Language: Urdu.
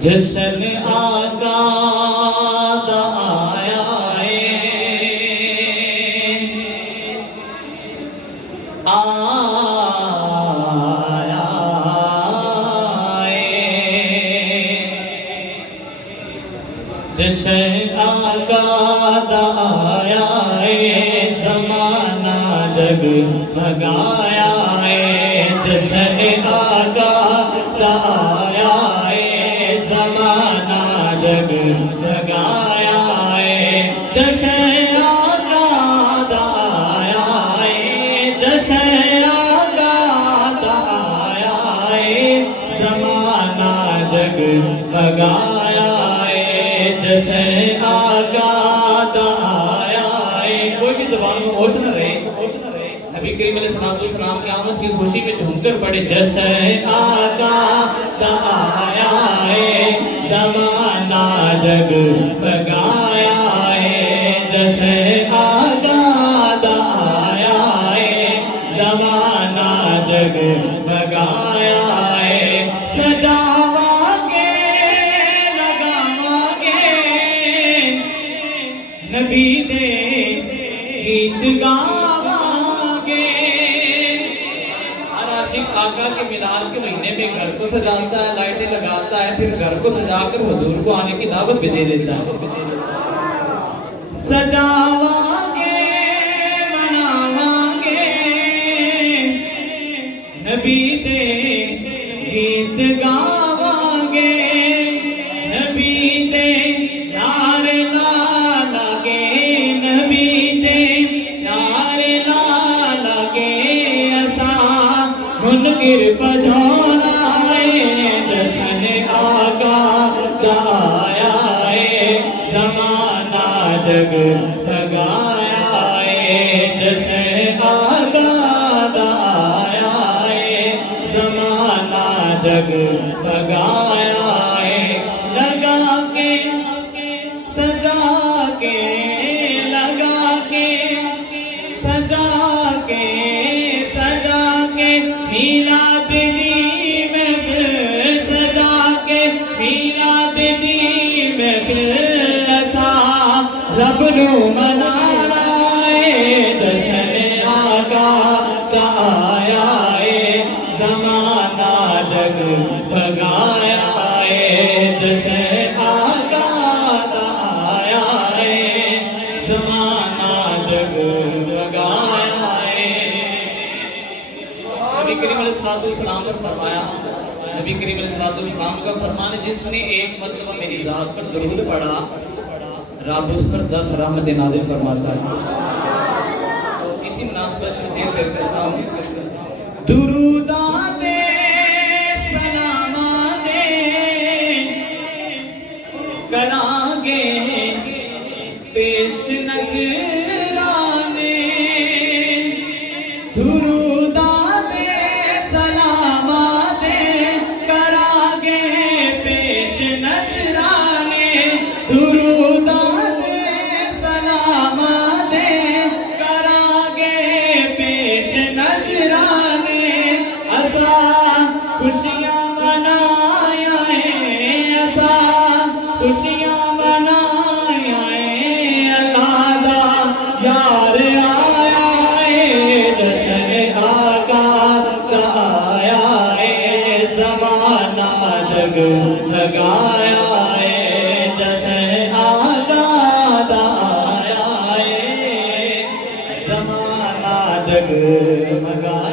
جشن آقا دا آیا جشن آقا دا آیا زمانہ جگ مگایا جشن آقا دا آیا زمانہ جگ مگایا جشن آقا دا آیا جشن آقا دا آیا زمانہ جگ مگایا جشن آقا دا آیا کوئی بھی زبان میں ہوش نہ رہے نبی کریم علیہ السلام کی آمد کی خوشی میں جھوم کر پڑے جشن آقا دا آیا زمانہ جگ مگایا جشن آقا دا آیا زمانہ جگ مگایا نبی دے گیت گاواں گے ہر عاشق آقا کے میلاد کے مہینے میں گھر کو سجاتا ہے لائٹیں لگاتا ہے پھر گھر کو سجا کر حضور کو آنے کی دعوت بھی دے دیتا ہے سجاواں گے مناواں گے نبی دے گیت گاواں گے نبی دے منکر پجھونا جشن آقا دا آیا زمانہ جگ مگایا جشن آقا دا آیا زمانہ جگ مگایا لگا کے سجا کے لگا کے سجا کے میلاد دی محفل سجا کے میلاد دی محفل اسا رب نو منانا جشن آقا دا آیا زمانہ جگ مگایا جشن آقا دا آیا زمانہ جگ مگایا نبی کریم علیہ السلام پر فرمایا نبی کریم علیہ السلام کا فرمان ہے جس نے ایک مرتبہ میری ذات پر درود پڑھا رب اس پر 10 رحمت نازل فرماتا ہے تو اسی مناسبت سے شعر پیش کرتا ہوں دروداں دے سلاماں دے کراں گے پیش نظرانے خوشیاں منایا ایسا خوشیاں منایا اللہ دا یار آیا جشن آقا دا آیا زمانہ جگ مگایا جشن آقا دا آیا زمانہ جگ مگایا